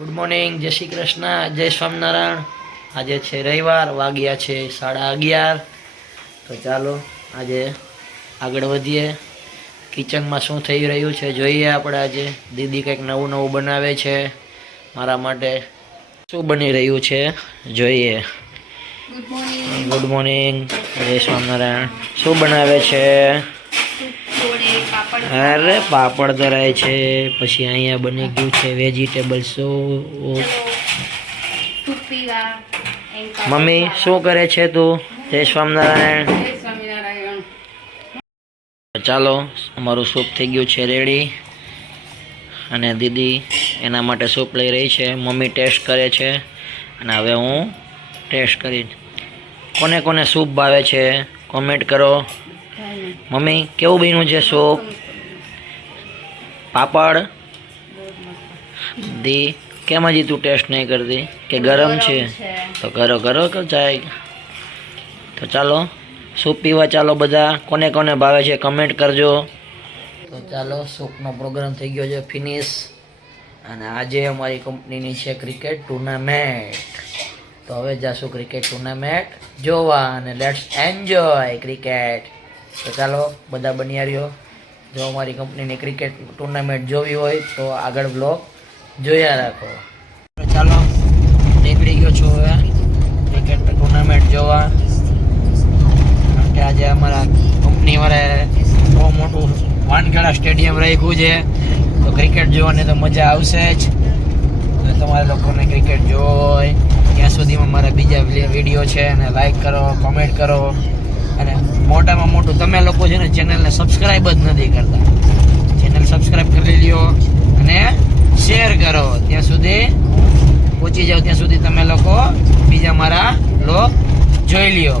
Good morning જય શ્રી કૃષ્ણ જય સ્વામિનારાયણ. આજે છે રવિવાર વાગ્યા છે સાડા અગિયાર. તો ચાલો આજે આગળ વધીએ. કિચનમાં શું થઈ રહ્યું છે જોઈએ આપણે આજે. દીદી કંઈક નવું નવું બનાવે છે મારા માટે. શું બની રહ્યું છે જોઈએ. ગુડ મોર્નિંગ જય સ્વામિનારાયણ. શું બનાવે છે? અરે પાપડ ધરાય છે પછી અહીંયા બની ગયું છે વેજીટેબલ સૂપ મમ્મી શું કરે છે તું? જય સ્વામિનારાયણ. ચાલો અમારું સૂપ થઈ ગયું છે રેડી અને દીદી એના માટે સૂપ લઈ રહી છે. મમ્મી ટેસ્ટ કરે છે. અને હવે હું ટેસ્ટ કરી કોને કોને સૂપ ભાવે છે કોમેન્ટ કરો. મમ્મી કેવું બન્યું છે સૂપ પાપડ. દી કેમ હજી તું ટેસ્ટ નહીં કરતી? કે ગરમ છે? તો કરો કરો કે ચાય? તો ચાલો સૂપ પીવા ચાલો બધા. કોને કોને ભાવે છે કમેન્ટ કરજો. તો ચાલો સૂપનો પ્રોગ્રામ થઈ ગયો છે ફિનિશ અને આજે અમારી કંપનીની છે ક્રિકેટ ટુર્નામેન્ટ તો હવે જાશું ક્રિકેટ ટુર્નામેન્ટ જોવા અને લેટ્સ એન્જોય ક્રિકેટ તો ચાલો બધા બન્યા રહ્યો. જો અમારી કંપનીની ક્રિકેટ ટુર્નામેન્ટ જોવી હોય તો આગળ બ્લોગ જોયા રાખો. ચાલો, નીકળી ગયો છું હવે. ક્રિકેટ ટુર્નામેન્ટ જોવા. કારણ કે આજે અમારા કંપનીવાળાએ બહુ મોટું વાનખેડા સ્ટેડિયમ રાખ્યું છે. તો ક્રિકેટ જોવાની તો મજા આવશે જ. તમારા લોકોને ક્રિકેટ જોવો હોય, ત્યાં સુધીમાં મારા બીજા વીડિયો છે. અને લાઈક કરો કોમેન્ટ કરો. અને મોટામાં મોટું, તમે લોકો છે ને ચેનલને સબસ્ક્રાઈબ જ નથી કરતા. ચેનલ સબસ્ક્રાઈબ કરી લ્યો અને શેર કરો. ત્યાં સુધી પહોંચી જાઓ, ત્યાં સુધી તમે લોકો બીજા મારા લોક જોઈ લ્યો.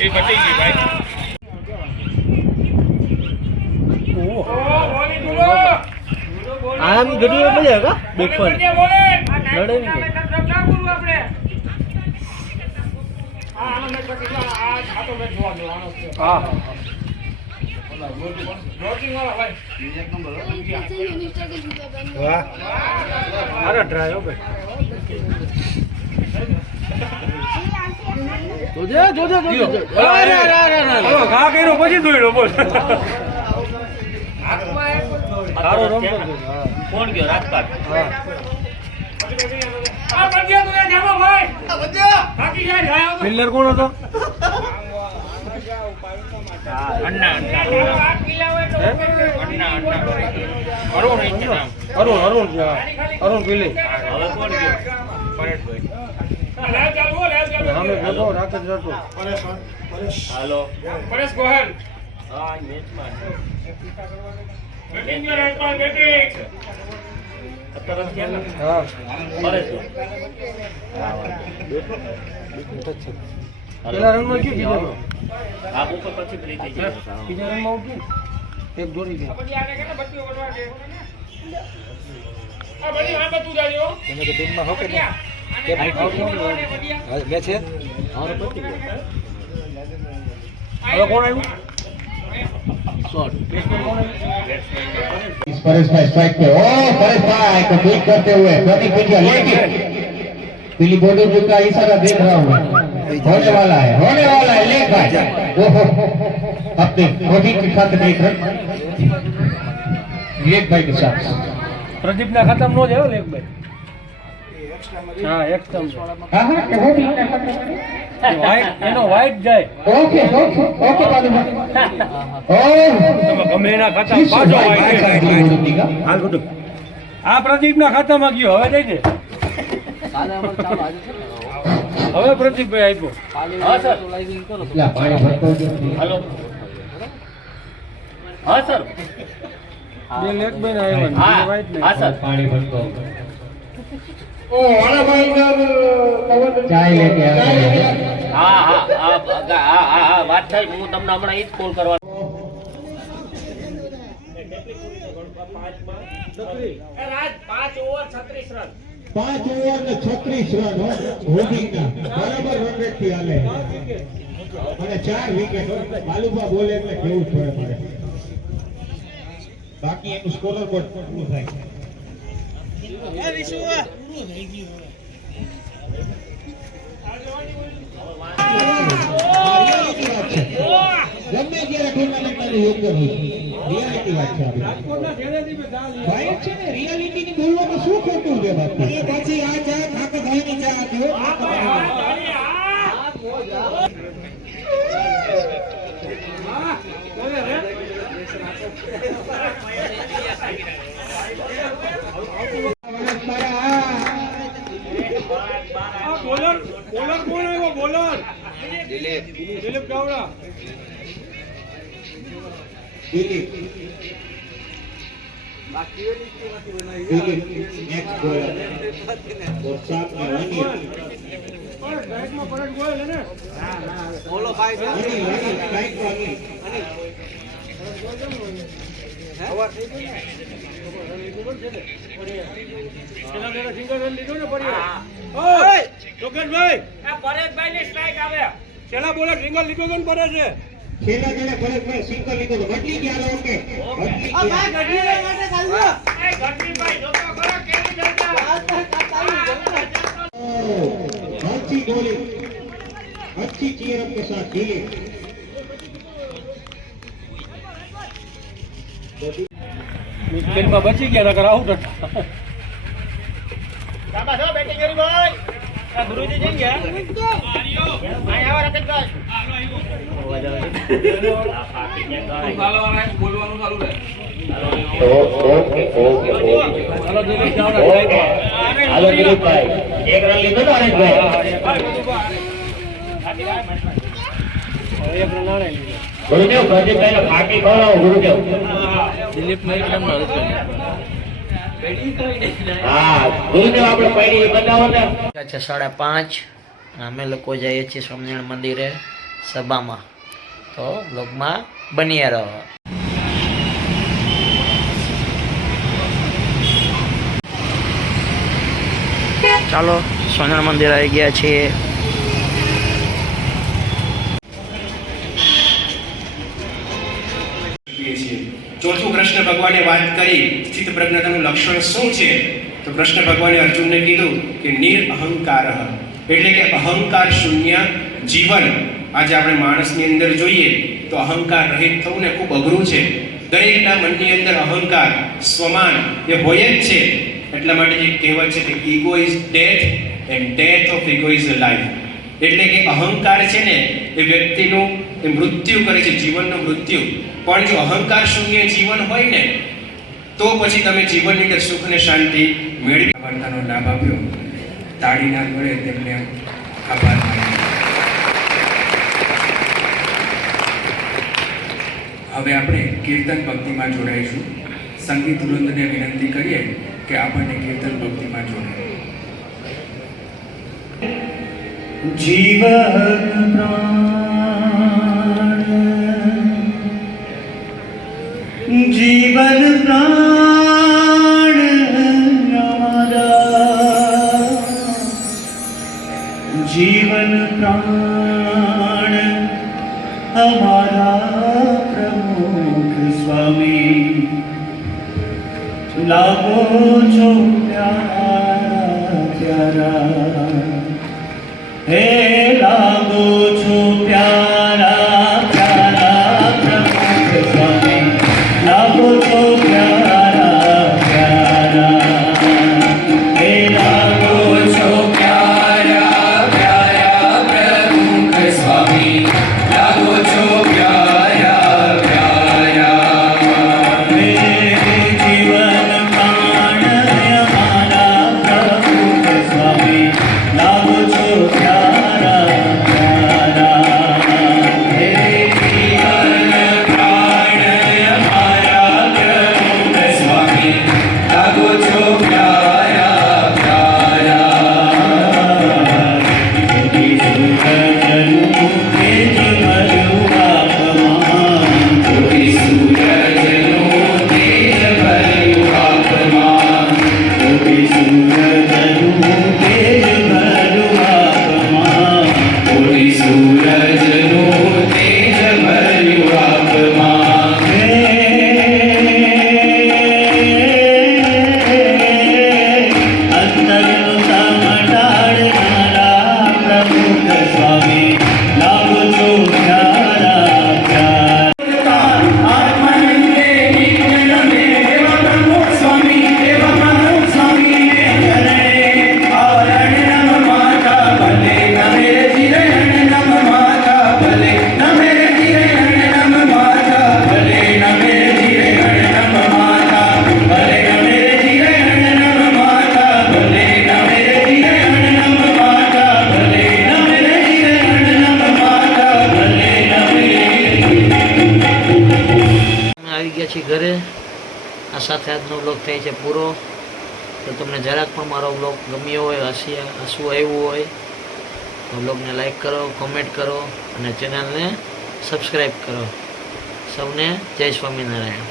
એ પટી ગઈ ભાઈ. આમ ઘડી મજા કા? બેફર લડે નહીં. હા વાહ. અરે ડ્રાઈવ ભાઈ. જોજે જોજે જોજે અરે અરે અરે અરે ઘા કર્યો પછી દોડ્યો બોલ. સારો રમ કોણ ગયો? રાજપાટ. હા. ફિલ્ડર કોણ હતો? અરુણ અરુણ અરુણ. અરુણ પીલી. સામે ભેગો રાકેશ રાઠોડ પરેશ ગોહેલ હા પેલા રંગમાં ક્યાં બીજા બીજા એક જોડી ગઈ પછી આને કે બત્તીઓ કરવા દે આ બધી આ બધું જાજો એને તો ટીમમાં હોકે ને કે ભાઈ મે છે હવે કોણ આવ્યું શોર્ટ બેસમેન કોણ આવ્યું परेश भाई स्ट्राइक पे ओ परेश भाई को बीट करते हुए प्रदीप पिटिया लेकिन पीली बॉर्डर का इशारा देख रहा हूँ होने वाला है होने वाला है लेख भाई ओहो अपने खोटी के साथ देख रहे लेख भाई के साथ પ્રદીપ ના ખતમ નો જાય લેખ ભાઈ હા એકદમ. એનો વ્હાઈટ જાય. ઓકે ઓકે ઓકે ગમે આ પ્રદીપ ના ખાતામાં ગયો હવે જઈ દે. હવે પ્રદીપભાઈ આપ્યો. હા સર. હા સર. બે લેખ બેન આવ્યો હા સર. પાણી ભરતો. ચાય લેકે હા હા હા હા હા હા વાત થઈ હું તમને હમણાં ઈ જ કોલ કરવા પાંચ ઓવર છત્રીસ રન પાંચ ઓવર ને છત્રીસ રન હો, હોર્ડિંગના. બરાબર રન રેટથી હાલે. અને ચાર વિકેટ માલુભા બોલે એટલે કેવું પડે મારે. બાકી એનું સ્કોલર બોર્ડ પૂરું થાય? ગમે ત્યારે ટુર્નામેન્ટનું યોગ્ય હોય રિયાલિટી વાત છે આપણી. રાજકોટના જેનેથી મેં ચા લીધી. ભાઈ છે ને રિયાલિટી ની બોલવામાં શું ખોટું છે બાપુ એ પછી આ ચા હો. હા, બોલે રે. આ બોલર બોલર કોણ આવ્યો bowler Dilip Dilip Chavda Dilip Dilip next bowler WhatsApp ને વની પર બેટમાં પરત ગોલ ને હા. હા. બોલો ભાઈ વની વની સાઈડ વની ખબર થઈ ગઈ ને ખબર છે ને પેલા પેલા સિંગર લીધો ને પડી ઓય લોકેશભાઈ આ પરેશભાઈ ની સ્ટ્રાઇક આવે. છેલ્લા બોલે સિંગલ લીધો તો ને પડે છે છેલ્લા છેલ્લા ભરતભાઈ single લીધો તો બદલી ગયા લો કે બદલી ગયા. એ ગઢવીભાઈ જોતો ખરો કેવી જગ્યા ओह, अच्छी गोली अच्छी चीयर के साथ दिलीप મિડફિલ્ડમાં બચી ગયા નકર આઉટ હતા હાલો દિલીપભાઈ એક રન ગુરુદેવ છે સાડા પાંચ અમે લોકો જઈએ છીએ સ્વામિનારાયણ મંદિરે સભામાં. તો બ્લોગમાં બન્યા રહો. ચાલો સ્વામિનારાયણ મંદિર આવી ગયા છીએ. ભગવાને વાત કરી સ્થિત પ્રજ્ઞતાનું લક્ષણ શું છે? તો કૃષ્ણ ભગવાને અર્જુનને કીધું કે નિરઅહંકાર એટલે કે અહંકાર શૂન્ય જીવન. આજે આપણે માણસની અંદર જોઈએ તો અહંકાર રહિત થવું ને ખૂબ અઘરું છે. દરેકના મનની અંદર અહંકાર સ્વમાન એ હોય જ છે. એટલા માટે જે કહેવત છે કે ego is death and death of ego is life એટલે કે અહંકાર છે ને એ વ્યક્તિનું એ મૃત્યુ કરે છે, જીવનનું મૃત્યુ. પણ જો અહંકાર શૂન્ય જીવન હોય ને, તો પછી તમે જીવનની અંદર સુખ અને શાંતિ મેળવી વાર્તાનો લાભ આપ્યો. તાળીના જોડે તેમને આભાર હવે આપણે કીર્તન ભક્તિમાં જોડાઈશું. સંગીત વૃંદને વિનંતી કરીએ કે આપણને કીર્તન ભક્તિમાં જોડાય. જીવન પ્રાણ પ્યારા પ્યારા હે આ સાથે આજનો બ્લોગ થાય છે પૂરો. તો તમને જરાક પણ મારો બ્લોગ ગમ્યો હોય, હસી, હસવું આવ્યું હોય, તો બ્લોગને લાઈક કરો કોમેન્ટ કરો અને ચેનલને સબસ્ક્રાઈબ કરો. સૌને જય સ્વામિનારાયણ.